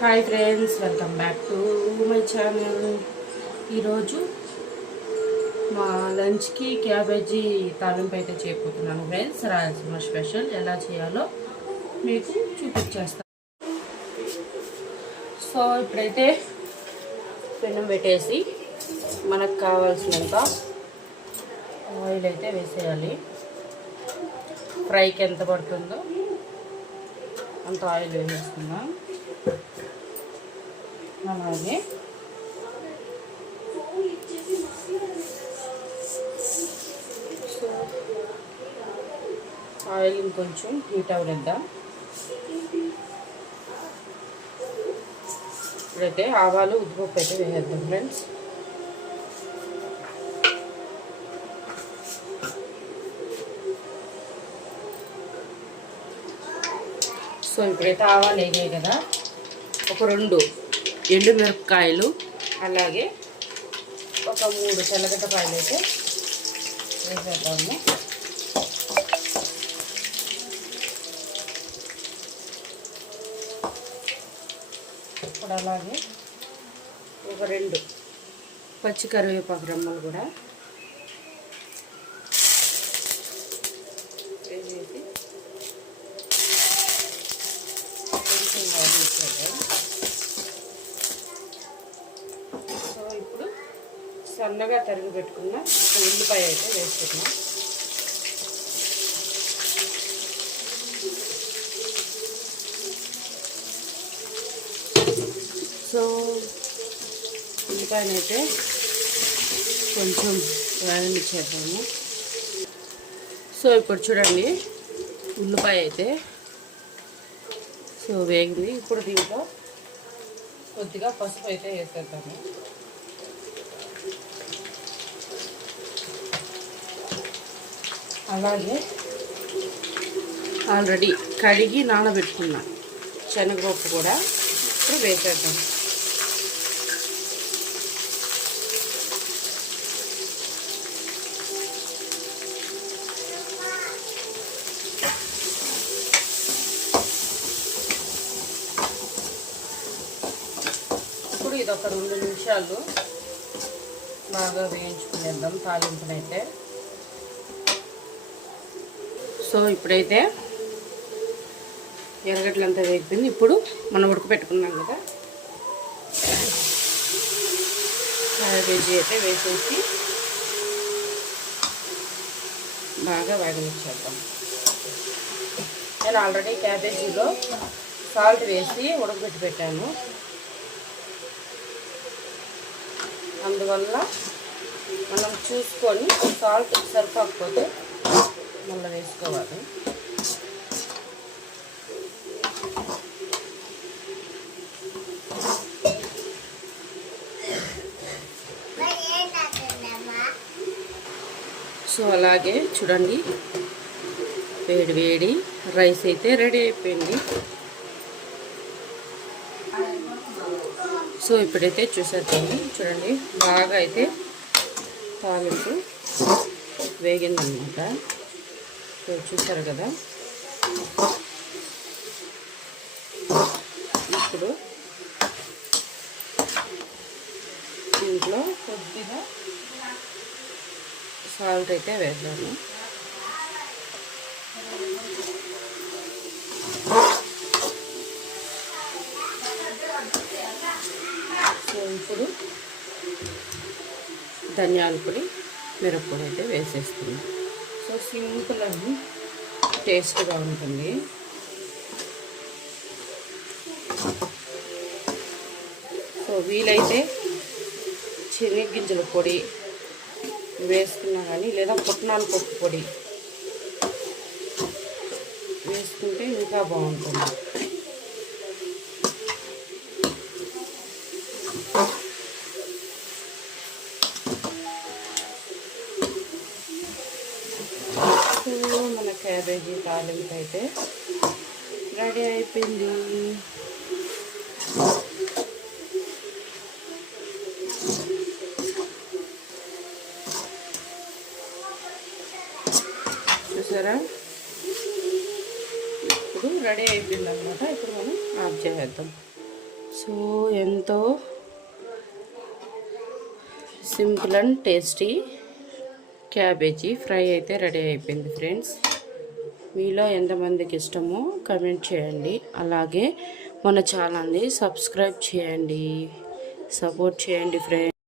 Hi friends, welcome back to my channel. ఈరోజు మా లంచ్కి క్యాబేజీ తాలింపు అయితే చేయబోతున్నాను ఫ్రెండ్స్. రాయలసీమ స్పెషల్ ఎలా చేయాలో మీకు చూపించేస్తాను. సో ఇప్పుడైతే పెనం పెట్టేసి మనకు కావాల్సినంత ఆయిల్ అయితే వేసేయాలి. ఫ్రైకి ఎంత పడుతుందో అంత ఆయిల్ వేసేసుకుందాం. అలాగే సో ఆయిల్ ఇంకొంచెం హీట్ అవ్వలేద్దాం. ఇప్పుడైతే ఆవాలు ఉద్దిపప్పు అయితే వేసేద్దాం ఫ్రెండ్స్. సో ఇప్పుడైతే ఆవాలు వేగాయి కదా, ఒక 2 ఎండుమిరపకాయలు అలాగే ఒక 3 తెల్లగడ్డపాయలు అయితే వేసేద్దాము. ఇప్పుడు అలాగే ఒక 2 పచ్చి కరివేపాకు రెమ్మలు కూడా వేసేసి కొంచెం వేసేద్దాం. సన్నగా తరిగి పెట్టుకున్న ఉల్లిపాయ అయితే వేసుకున్నాం. సో ఉల్లిపాయనైతే కొంచెం వేగనిచ్చేద్దాము. సో ఇప్పుడు చూడండి, ఉల్లిపాయ అయితే సో వేగింది. ఇప్పుడు దీంట్లో కొద్దిగా పసుపు అయితే వేసేద్దాము. అలాగే ఆల్రెడీ కడిగి నానబెట్టుకున్న శనగపప్పు కూడా ఇప్పుడు వేసేద్దాం. ఇప్పుడు ఇది ఒక 2 నిమిషాలు బాగా వేయించుకునేద్దాం తాలింపునైతే. సో ఇప్పుడైతే ఎర్రగడ్డలంతా వేగిపోయింది. ఇప్పుడు మనం ఉడకపెట్టుకున్నాం కదా క్యాబేజీ అయితే వేసేసి బాగా వేగనిచ్చేద్దాం. నేను ఆల్రెడీ క్యాబేజీలో సాల్ట్ వేసి ఉడకబెట్టి పెట్టాను, అందువల్ల మనం చూసుకొని సాల్ట్ సరిపోకపోతే మళ్ళీ వేసుకోవాలి. సో అలాగే చూడండి, వేడి వేడి రైస్ అయితే రెడీ అయిపోయింది. సో ఇప్పుడైతే చూసేద్దాము. చూడండి, బాగా అయితే తాలింపు వేగిందనమాట. సో చూసారు కదా, ఇప్పుడు దీంట్లో కొద్దిగా సాల్ట్ అయితే వేద్దాము. సో ఇప్పుడు ధనియాల పొడి, మిరప్పొడి అయితే వేసేస్తున్నాం. సో సింపుల్ అని టేస్ట్గా ఉంటుంది. సో వీలైతే శనగగింజల పొడి వేసుకున్నా కానీ, లేదా పుట్నాల పప్పు పొడి వేసుకుంటే ఇంకా బాగుంటుంది. మన క్యాబేజీ తాలింపు అయితే రెడీ అయిపోయింది. చూసారా, ఇప్పుడు రెడీ అయిపోయింది అనమాట. ఇప్పుడు మనం ఆఫ్ చేసేద్దాం. సో ఎంతో simple and tasty cabbage fry అయితే రెడీ అయిపోయింది ఫ్రెండ్స్. మీలో ఎంతమందికి ఇష్టమో కమెంట్ చేయండి. అలాగే మన ఛానల్ని సబ్స్క్రైబ్ చేయండి, సపోర్ట్ చేయండి ఫ్రెండ్స్.